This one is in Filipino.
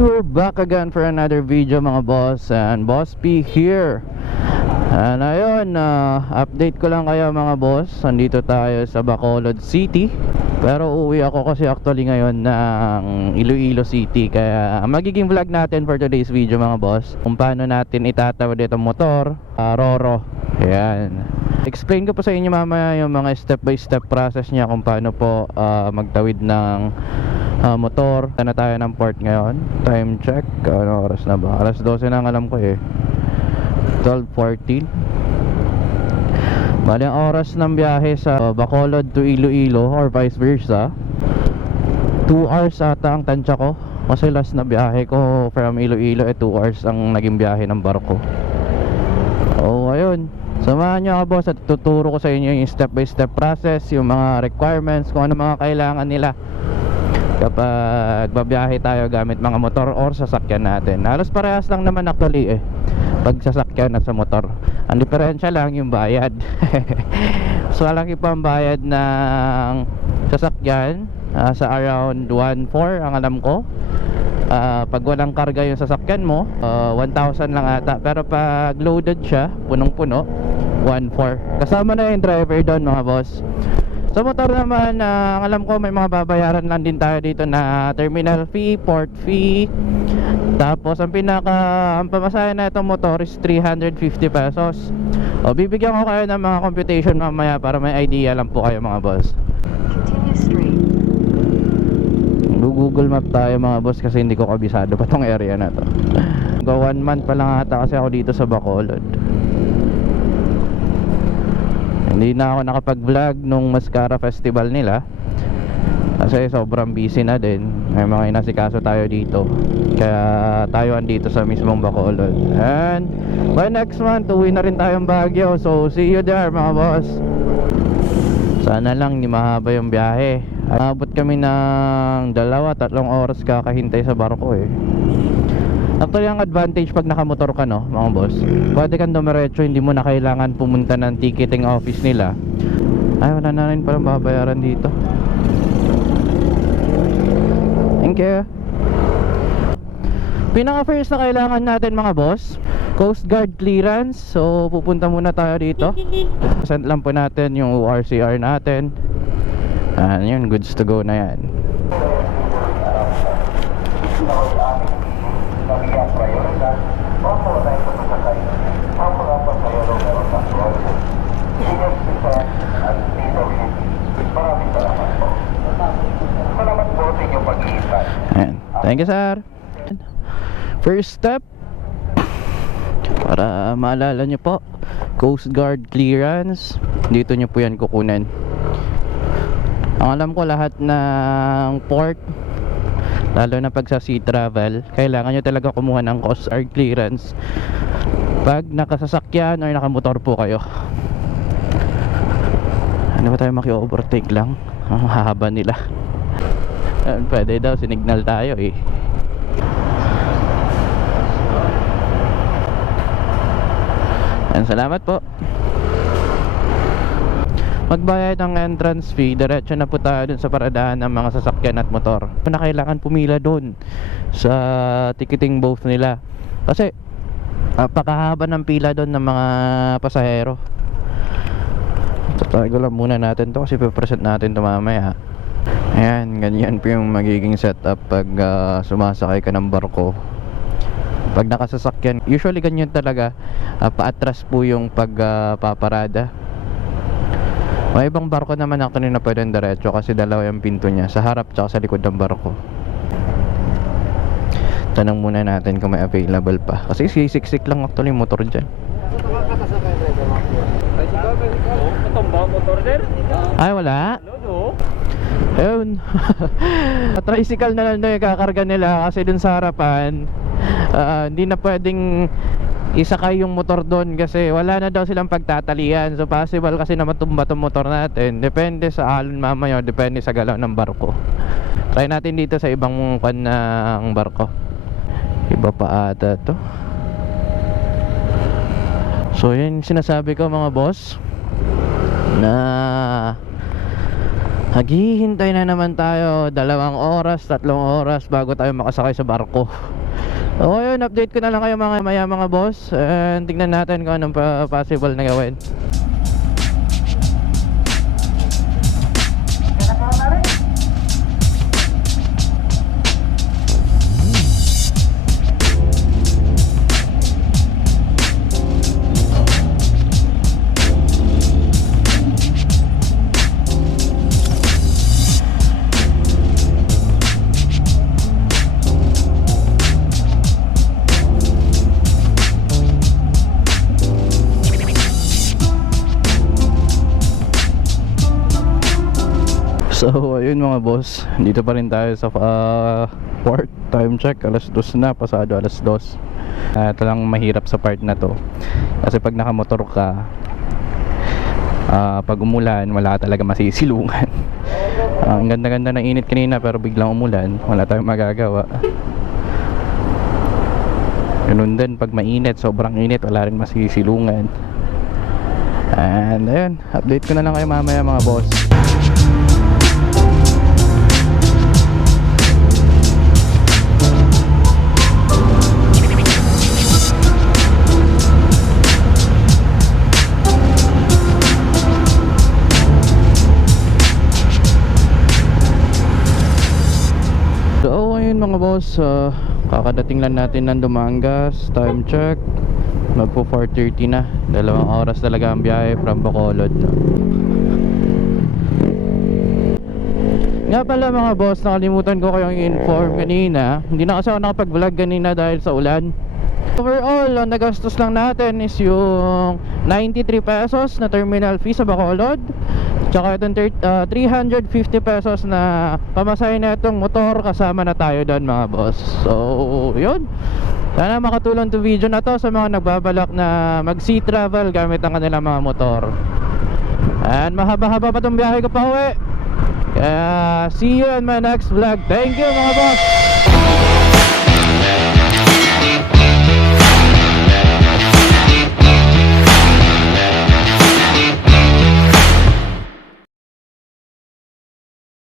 we're back again for another video mga boss, and Boss P here. And ayun, update ko lang kayo mga boss. Nandito tayo sa Bacolod City, pero uuwi ako kasi actually ngayon ng Iloilo City. Kaya magiging vlog natin for today's video mga boss, kung paano natin itatawid itong motor, Roro. Ayan, explain ko po sa inyo mamaya yung mga step by step process niya, kung paano po magtawid ng motor. Na tayo ng port ngayon. Time check, ano oras na ba? Alas 12 na ang alam ko eh, 12:14. Bali ang oras ng biyahe sa Bacolod to Iloilo or vice versa, 2 hours ata ang tansya ko. Kasi last na biyahe ko from Iloilo 2 hours ang naging biyahe ng barko. So ayun, samahan nyo ako boss at tuturo ko sa inyo yung step by step process, yung mga requirements, kung ano mga kailangan nila kapag babiyahe tayo gamit mga motor or sasakyan natin. Halos parehas lang naman actually pag sasakyan at sa motor. Ang diferensya lang yung bayad. So malaki pa ang bayad ng sasakyan, sa around 1,400 ang alam ko. Pag walang karga yung sasakyan mo, 1,000 lang ata. Pero pag loaded siya, punong-puno, 1,400. Kasama na yung driver doon mga boss. Sa motor naman, ang alam ko may mga babayaran lang din tayo dito na terminal fee, port fee. Tapos ang pamasahe na itong motor is 350 pesos. O bibigyan ko kayo ng mga computation mamaya para may idea lang po kayo mga boss. Google Map tayo mga boss kasi hindi ko kabisado pa tong area na to. Go 1 month pa lang ata kasi ako dito sa Bacolod. Hindi na ako nakapag-vlog nung Mascara Festival nila kasi sobrang busy na din. May mga inasikaso tayo dito, kaya tayo andito sa mismong Bacolod. And by next month, uwi na rin tayong Baguio. So see you there mga boss. Sana lang di mahaba yung biyahe. Abot kami ng 2-3 oras kakahintay sa barko eh. Actually ang advantage pag nakamotor ka no mga boss, pwede kang dumiretso, hindi mo na kailangan pumunta ng ticketing office nila. Ay wala na rin palang babayaran dito. Thank you. Pinaka first na kailangan natin mga boss, Coast Guard clearance. So pupunta muna tayo dito. Send lang po natin yung ORCR natin. Yun, goods to go na yan. Ayan. Thank you sir. First step, para maalala nyo po, Coast Guard clearance. Dito nyo po yan kukunin. Ang alam ko lahat ng port, lalo na pag sa sea travel, kailangan nyo talaga kumuha ng Coast Guard clearance pag nakasasakyan or nakamotor po kayo. Ano ba tayo, maki-overtake lang? Ang haba nila. Pwede daw, sinignal tayo eh. And salamat po. Magbayad ng entrance fee, diretso na po tayo dun sa paradahan ng mga sasakyan at motor. Na kailangan pumila dun sa ticketing booth nila kasi napakahaba ng pila dun ng mga pasahero. Tatago lang muna natin to kasi pipresent natin to mamaya. Ayan, ganyan po yung magiging setup pag sumasakay ka ng barko. Pag nakasasakyan, usually ganyan talaga, paatras po yung pagpaparada. May ibang barko naman actually na pwedeng diretso kasi dalawa yung pinto niya, sa harap tsaka sa likod ng barko. Tanong muna natin kung may available pa, kasi sisiksik lang actually yung motor dyan. Ay wala? Ayun. Tricycle na lang daw yung kakarga nila kasi dun sa harapan hindi na pwedeng isakay yung motor doon kasi wala na daw silang pagtatalian. So possible kasi na matumba tong motor natin. Depende sa alon mamaya, depende sa galaw ng barko. Try natin dito sa ibang kan ng barko. Iba pa ata to. So yun sinasabi ko mga boss, na Naghihintay na naman tayo 2 oras, 3 oras bago tayo makasakay sa barko. O yun, update ko na lang kayo mga boss. And tignan natin kung anong possible na gawin. So ayun mga boss, dito pa rin tayo sa port. Time check, alas 2 na, pasado alas 2. Ito lang mahirap sa part na to. Kasi pag nakamotor ka, pag umulan, wala talaga masisilungan. Ang ganda-ganda ng init kanina pero biglang umulan, wala tayong magagawa. Ganun din pag mainit, sobrang init, wala rin masisilungan. And ayun, update ko na lang kayo mamaya mga boss. So ayun mga boss, kakadating lang natin ng Dumangas. Time check, magpo 4:30 na. 2 oras talaga ang biyahe from Bacolod. Nga pala mga boss, nakalimutan ko kayong i-inform kanina. Hindi na kasi ako nakapag-vlog kanina dahil sa ulan. Overall, ang nagastos lang natin is yung 93 pesos na terminal fee sa Bacolod. Tsaka itong 350 pesos na pamasahe na itong motor, kasama na tayo doon mga boss. So yun, sana makatulong to video na to sa mga nagbabalak na mag sea travel gamit ang kanilang mga motor. And mahaba-haba pa itong biyahe ko pa uwi. Kaya see you in my next vlog. Thank you mga boss.